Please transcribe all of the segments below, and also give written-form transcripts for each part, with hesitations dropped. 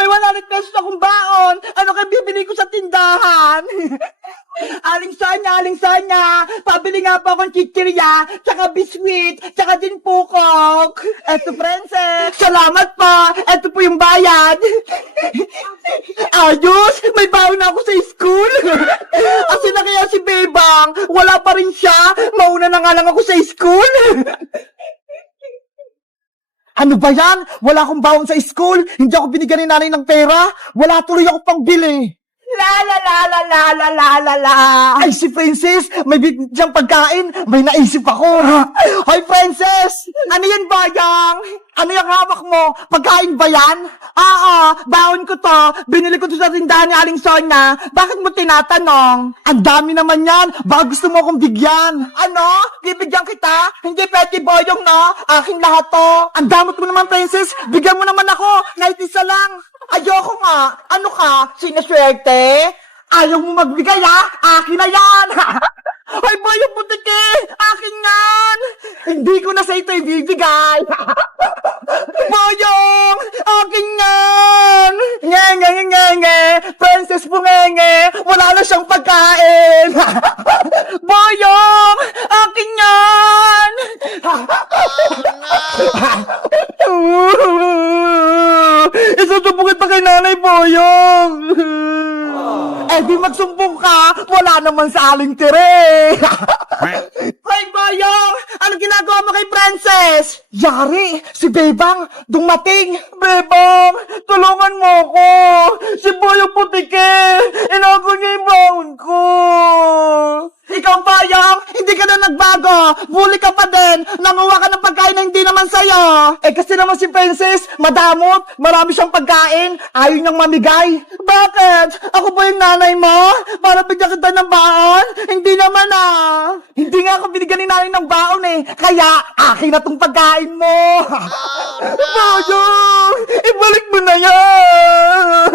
May 100 pesos akong baon. Ano kaya bibili ko sa tindahan? Aling Sonya, pabili nga po akong chichirya, tsaka biskwit, tsaka din pukok. Eto, princess. Salamat po. Eto po yung bayad. Ayos, may baon na ako sa school. Kasi na kaya si Bebang, wala pa rin siya. Mauna na nga lang ako sa school. Ano ba yan? Wala akong baon sa school. Hindi ako binigyan ni nanay ng pera. Wala tuloy ako pang bili. La. Ay, si Princess, may bigyang pagkain. May naisip ako. Hoy, Princess! Ano yan, Bayang? Ano yung hawak mo? Pagkain ba yan? Baon ko to. Binili ko to sa tindahan ni Aling Sonya. Bakit mo tinatanong? Ang dami naman yan. Baka gusto mo akong bigyan. Ano? Bibigyan kita? Hindi pwede, Boyong, no? Aking lahat to. Ang damot mo naman, Princess. Bigyan mo naman ako. Kahit isa lang. Ayoko nga. Ano ka? Sinaswerte? Ayaw mo magbigay, ha? Akin na yan. Ay, Boyong Butiki! Akin yan! Hindi ko na sa ito ibibigay. Boyong! Akin yan! Nge. Princess Bungenge! Wala na siyang pagkain! Boyong! Akin yan! Isusumbungin pa kay Nanay Boyong! Eh di magsumbong ka! Wala naman sa Aling Tere! Hoy, Boyong! Anong ginagawa mo kay Princess? Yari! Si Bebang! Dumating! Bebang! Tulungan mo ako! Si Boyong Putike! Inago niya yung baon ko! Ikaw, Boyong! Hindi ka na nagbago! Bully ka pa din! Nanguha ka ng pagkain na hindi naman sa'yo! Eh kasi naman si Princess, madamot! Marami siyang pagkain! Ayaw niyang mamigay! Bakit? Ako ba yung nanay mo? Para bigyan kita ng baon? Hindi naman Hindi nga ako binigyan ni nanay ng baon eh! Kaya, akin na tong pagkain mo! Boyong! Ibalik mo na yan!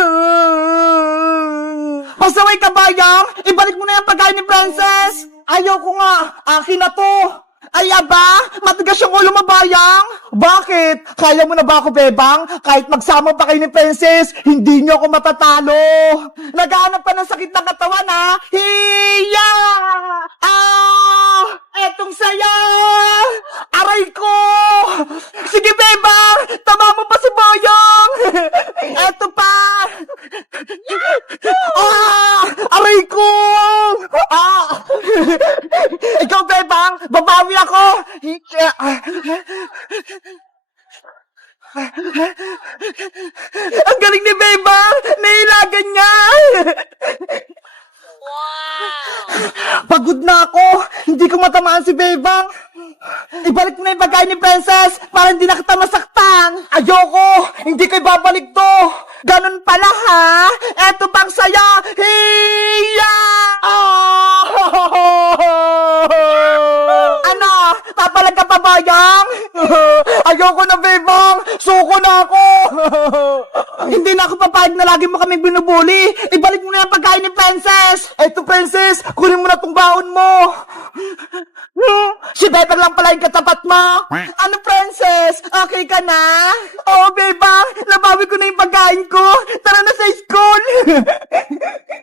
Pasaway ka, Boyong! Ibalik mo na yung pagkain ni Princess! Ayoko nga! Akin na to! Ay, aba! Matigas yung ulo mo, Bayang! Bakit? Kaya mo na ba ako, Bebang? Kahit magsama pa kayo ni Princess, hindi niyo ako matatalo! Naghahanap pa ng sakit ng katawan, ha? Hiya! Etong saya! Aray ko! Sige, Bebang! Tama mo pa si Boyong! Eto pa! Aray ko! Ikaw, Bebang! Babawi ako! Ang galing ni Bebang! Nailagan niya! Pagod na ako! Hindi ko matamaan si Bebang! Ibalik mo na yung pagkain ni Princess para hindi na kita masaktan! Ayoko! Hindi ko ibabalik to! Ganun pala, ha? Eto pang saya! Hiya! Ano? Papalag ka pa, Bayang? Ayoko na, Bebang! Suko na ako! Hindi na ako papayag na lagi mo kami binubuli! Ibalik mo na yung pagkain ni Princess! Eto, Princess! Kunin mo na tong baon mo! Si Bebang lang pala yung katapat mo! Ano, Princess? Okay ka na? Oo, Bebang! Nabawi ko na yung pagkain ko! Tara na sa school!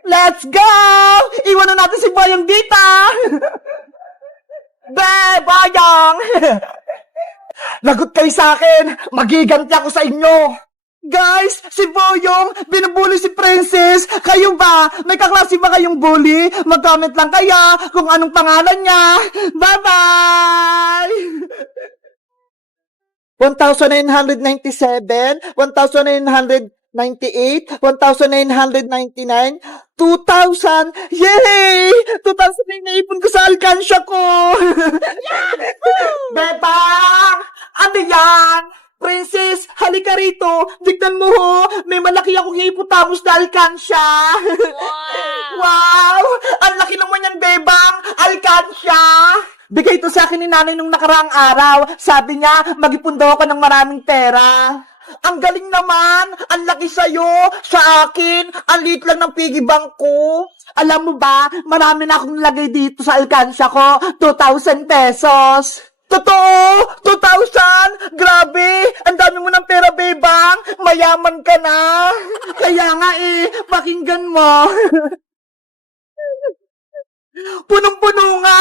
Let's go! Iwan na natin si Boyong dito! Boyong! Lagot kayo sa akin! Magiganti ako sa inyo! Guys, si Boyong, binubuli si Princess. Kayo ba? May kaklase ba kayong bully? Mag-comment lang kaya kung anong pangalan niya. Bye-bye! 1,997, 1,998, 1,999, 2,000! Yay! 2,000 na naipon ko sa alkansya ko! Bebang! Ano yan? Princess, halika rito. Tignan mo ho, may malaki akong hipotamos na alkansya. Wow! Ang laki naman yan, Bebang! Alkansya! Bigay ito sa akin ni nanay nung nakaraang araw. Sabi niya, mag-ipon daw ako ng maraming pera. Ang galing naman! Ang laki sa'yo! Sa akin, ang liit lang ng piggy bank ko. Alam mo ba, marami na akong lagay dito sa alkansya ko. 2,000 pesos. Totoo? 2,000? Grabe! Ang dami mo ng pera, bebang! Mayaman ka na! Kaya nga pakinggan mo! Punong-puno nga!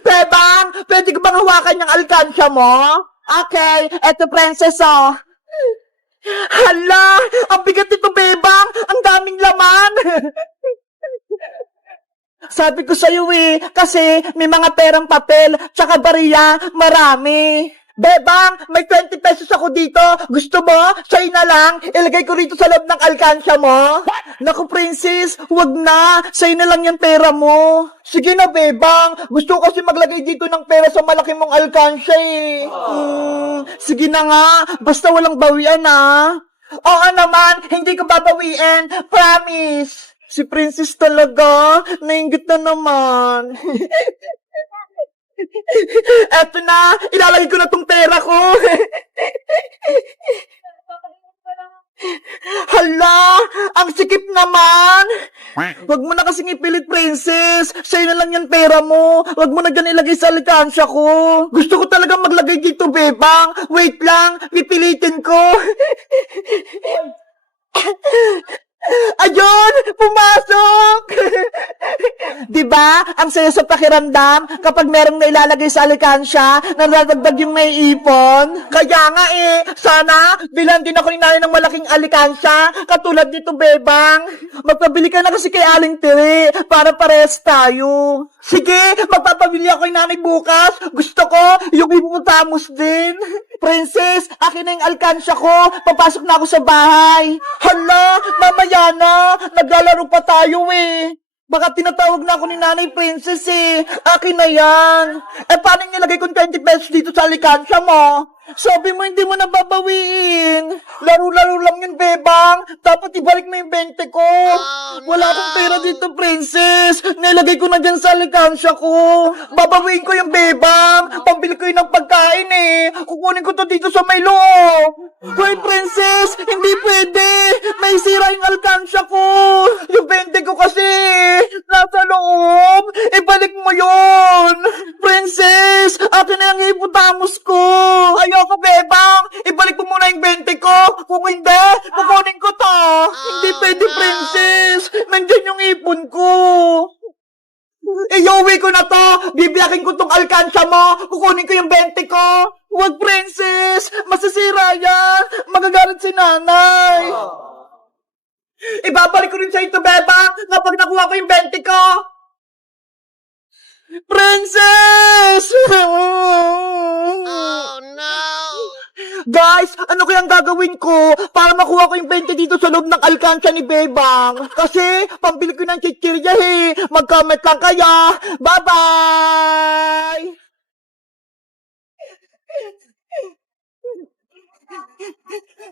Bebang, pwede ko bang hawakan yung alkansya mo? Okay, eto princess Hala, ang bigat nito, bebang! Ang daming laman! Sabi ko sa'yo kasi may mga perang papel, tsaka bariya, marami. Bebang, may 20 pesos ako dito. Gusto mo? Sa'yo na lang. Ilagay ko rito sa loob ng alkansya mo. Naku, princess, wag na. Sa'yo na lang yung pera mo. Sige na, bebang. Gusto ko kasi maglagay dito ng pera sa malaki mong alkansya sige na nga. Basta walang bawian Oo naman, hindi ko babawiin. Promise. Si princess talaga. Nainggit na naman. Eto na, ilalagay ko na tong pera ko. Hala, ang sikip naman. Wag mo na kasing ipilit, princess. Sa'yo na lang yan pera mo. Wag mo na dyan ilagay sa alkansya ko. Gusto ko talaga maglagay dito, bebang. Wait lang, pipilitin ko. Ayun! Pumasok! Diba? Ang saya sa pakiramdam kapag merong nailalagay sa alkansya na nadagdag yung may ipon. Kaya nga sana bilan din ako ni nanay ng malaking alkansya katulad nito, bebang. Magpabili ka na kasi kay Aling Tiri para parehas tayo. Sige, magpapabili ako kay nanay bukas. Gusto ko yung hippopotamus din. Princess, akin na yung alkansya ko. Papasok na ako sa bahay. Hala, mamaya na. Naglalaro pa tayo Baka tinatawag na ako ni Nanay Princess Akin na yan. Paano nilagay kong 20 pesos dito sa alkansya mo? Sabi mo hindi mo na babawiin. Laro-laro lang yun, bebang. Dapat ibalik mo yung 20 ko. Wala akong pera dito, princess. Nilagay ko na dyan sa alkansya ko. Babawiin ko yung bebang. Pambili ko yun ng pagkain Kukunin ko to dito sa may loob. Hoy, princess, hindi pwede. May sira yung alkansya ko. Yung 20 ko kasi nasa loob. Ibalik mo yun. Princess, akin na yung hippopotamus ko. Ayoko, bebang. Ibalik mo muna yung 20 ko. Kung hindi, kukunin ko to. Hindi pwede, princess. Nandyan yung ipon ko. Iuwi ko na to. Bibiyakin ko tong alkansya mo. Kukunin ko yung 20 ko. Huwag, princess. Masisira yan. Magagalit si nanay. Ibabalik ko rin sa ito, bebang, kapag nakuha ko yung 20 ko. Princess! Oh no! Guys, ano kayang gagawin ko para makuha ko yung 20 dito sa loob ng alkansya ni Bebang? Kasi, pambili ko ng chichirya Mag-comment lang kaya. Bye-bye!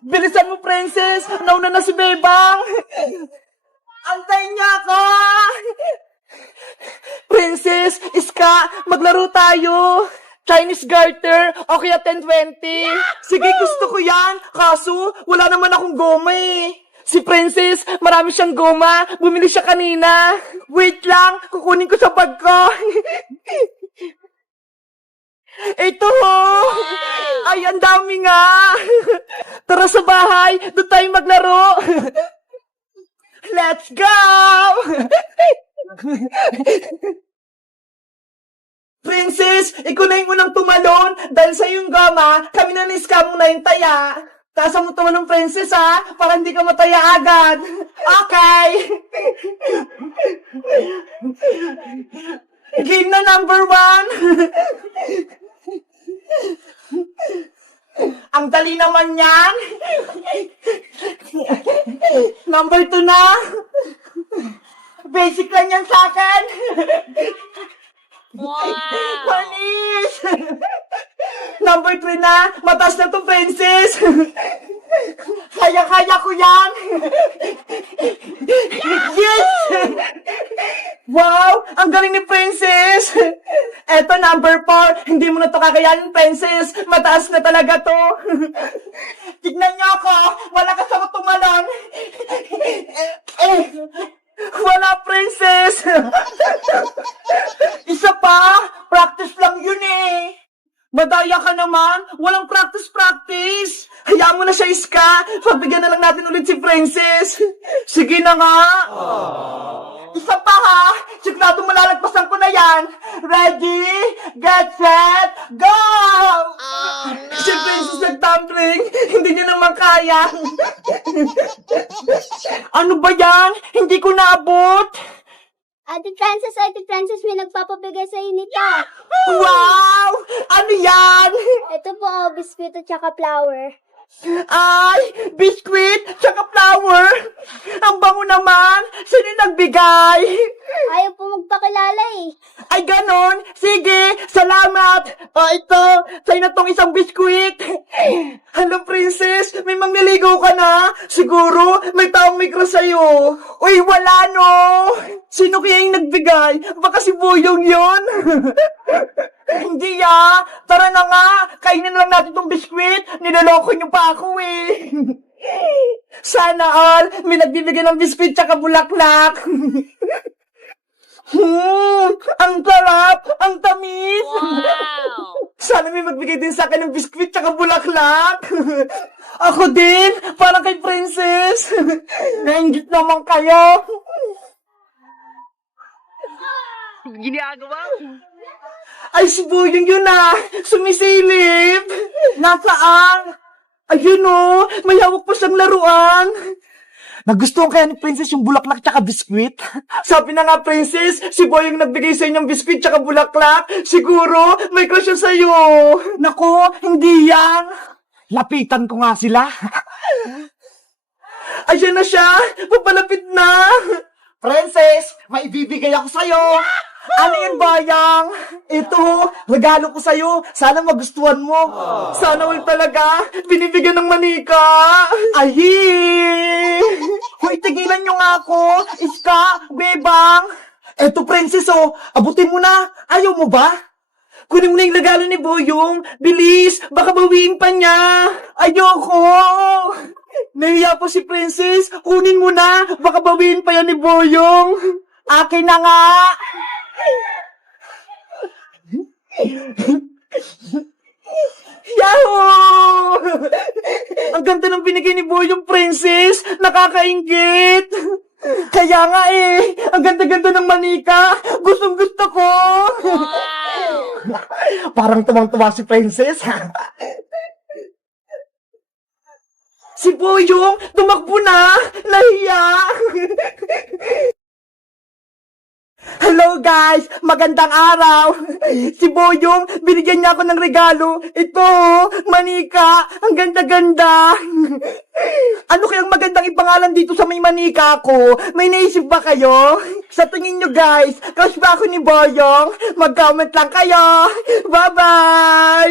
Bilisan mo, princess! Nauna na si Bebang! Antayin niya ako! Princess, Iska, maglaro tayo! Chinese garter, o kaya 10-20. Sige, gusto ko yan. Kaso, wala naman akong goma Si Princess, marami siyang goma. Bumili siya kanina. Wait lang, kukunin ko sa bag ko. Ito Ay, ang dami nga. Tara sa bahay, doon tayo maglaro. Let's go! Princess, ikaw na yung unang tumalon. Dahil sa yung gama, kami na ni-scam mo na yung taya. Tasa mo tumalong, princess, para hindi ka mataya agad. Okay. Game na number 1. Ang dali naman yan. Number 2 na. Basic lang yan sa akin. Wow! Panis! Number 3 na. Mataas na to, princess. Kaya-kaya ko yan. Yes! Wow! Ang galing ni princess. Eto, number 4. Hindi mo na to kakayanin, princess. Mataas na talaga to. Tignan niyo ako. Wala ka sa tumalon. Wala, princess. Isa pa. Practice lang yun Pabigyan na lang natin ulit si Princess. Sige na nga. Isa pa ha. Sigurado malalagpasan ko na yan. Ready, get set, go! Si Princess nagtumbling. Hindi niya naman kaya. Ano ba yan? Hindi ko naabot. Ate Frances, may nagpapabigay sa nito. Wow! Ano yan? Ito po, biskuit at saka flour. Ay, biskuit, tsaka flour. Ang bango naman. Sino yung nagbigay? Ayaw po magpakilala eh. Ay, ganon. Sige, salamat. Ito, sa'yo na tong isang biskuit. Hello, Princess. May mangliligaw ka na? Siguro, may taong may crush sa'yo. Uy, wala no. Sino kaya yung nagbigay? Baka si Boyong yun. Hindi Tara na nga. Kainin na lang natin tong biskuit. Niloloko niyo pa ako eh. Sana all, may nagbibigay ng biskuit tsaka bulaklak. Ang sarap! Ang tamis! Wow! Sana may magbigay din sa akin ng biskuit tsaka bulaklak. Ako din, parang kay Princess. Nainggit naman kayo. Ginagawa? Ay, si Boyong yun sumisilip. Nasaan? Ayun may hawak pa siyang laruan. Nagustuhan kaya ni Princess yung bulaklak tsaka biskwit? Sabi na nga, Princess, si Boyong nagbigay sa inyong biskwit tsaka bulaklak. Siguro, may crush siya sa'yo. Nako, hindi yan. Lapitan ko nga sila. Ayan na siya. Papalapit na. Princess, may ibibigay ako sa'yo. Ano yun, Bayang? Ito, regalo ko sa'yo. Sana magustuhan mo. Sana all talaga. Binibigyan ng manika. Ahi! Hoy, tigilan nyo nga ako. Iska, Bebang. Eto, Princess, abutin mo na. Ayaw mo ba? Kunin mo na yung regalo ni Boyong. Bilis, baka bawiin pa niya. Ayoko. Nahiya po si Princess. Kunin mo na. Baka bawiin pa yan ni Boyong. Akin na nga. Yahoo! Ang ganda ng binigay ni Boyong, Princess. Nakakainggit. Kaya nga ang ganda-ganda ng manika. Gustong-gusto ko. Wow! Parang tumang-tuwa si Princess. Si Boyong, tumakbo na. Nahiya. Hello guys! Magandang araw! Si Boyong, binigyan niya ako ng regalo. Ito, manika. Ang ganda-ganda. Ano kayang magandang ipangalan dito sa may manika ko? May naisip ba kayo? Sa tingin nyo guys, crush ba ako ni Boyong? Mag-comment lang kayo. Bye-bye!